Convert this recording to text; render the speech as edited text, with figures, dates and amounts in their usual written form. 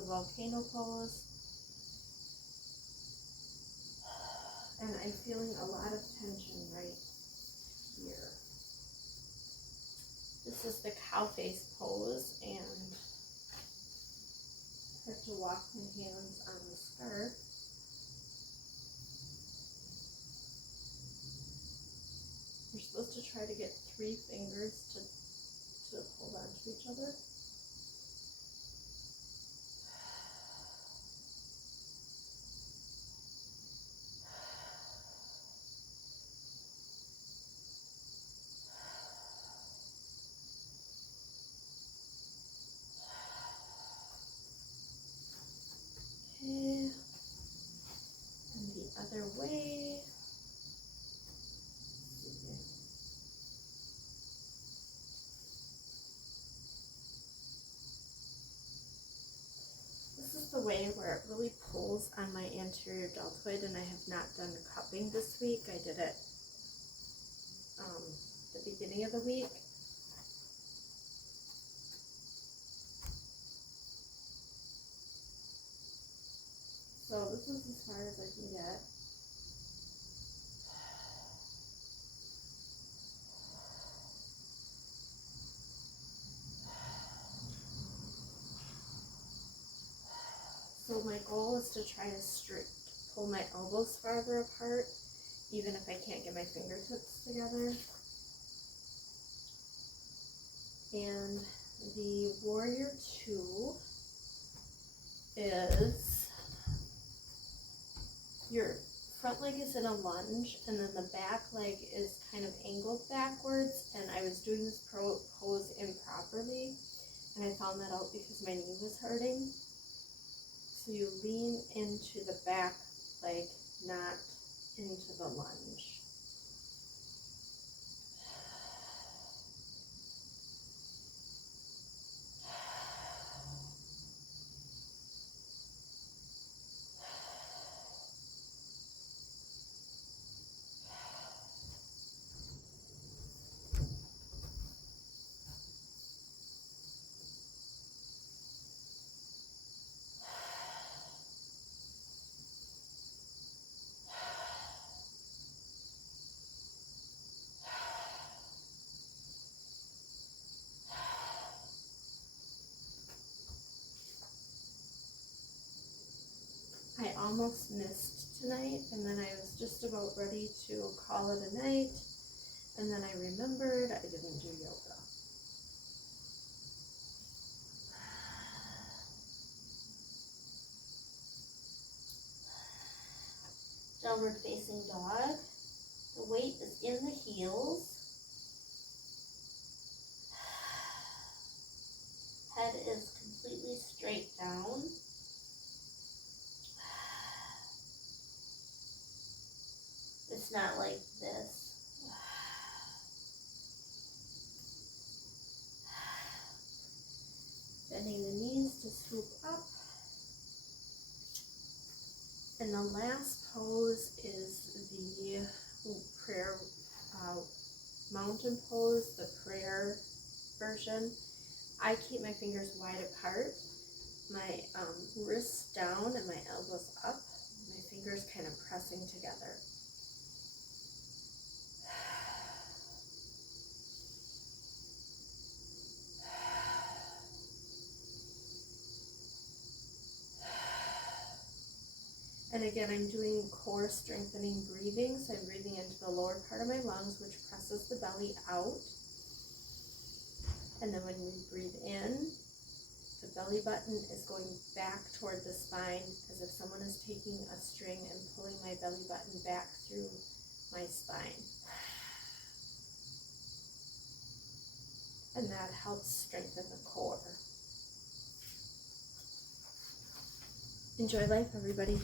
the volcano pose. And I'm feeling a lot of tension right here. This is the cow face pose, and I have to walk my hands on the scarf. You're supposed to try to get 3 fingers to hold on to each other. Okay, and the other way. This is the way where it really pulls on my anterior deltoid, and I have not done cupping this week. I did it the beginning of the week. So this is as far as I can get. So my goal is to try to pull my elbows farther apart, even if I can't get my fingertips together. And the Warrior 2 is your front leg is in a lunge, and then the back leg is kind of angled backwards, and I was doing this pose improperly, and I found that out because my knee was hurting. So you lean into the back leg, not into the lunge. I almost missed tonight, and then I was just about ready to call it a night, and then I remembered I didn't do yoga. Downward facing dog. The weight is in the heels. Head is completely straight down. It's not like this. Bending the knees to swoop up. And the last pose is the prayer mountain pose, the prayer version. I keep my fingers wide apart, my wrists down and my elbows up, my fingers kind of pressing together. And again, I'm doing core strengthening breathing. So I'm breathing into the lower part of my lungs, which presses the belly out. And then when we breathe in, the belly button is going back toward the spine, as if someone is taking a string and pulling my belly button back through my spine. And that helps strengthen the core. Enjoy life, everybody.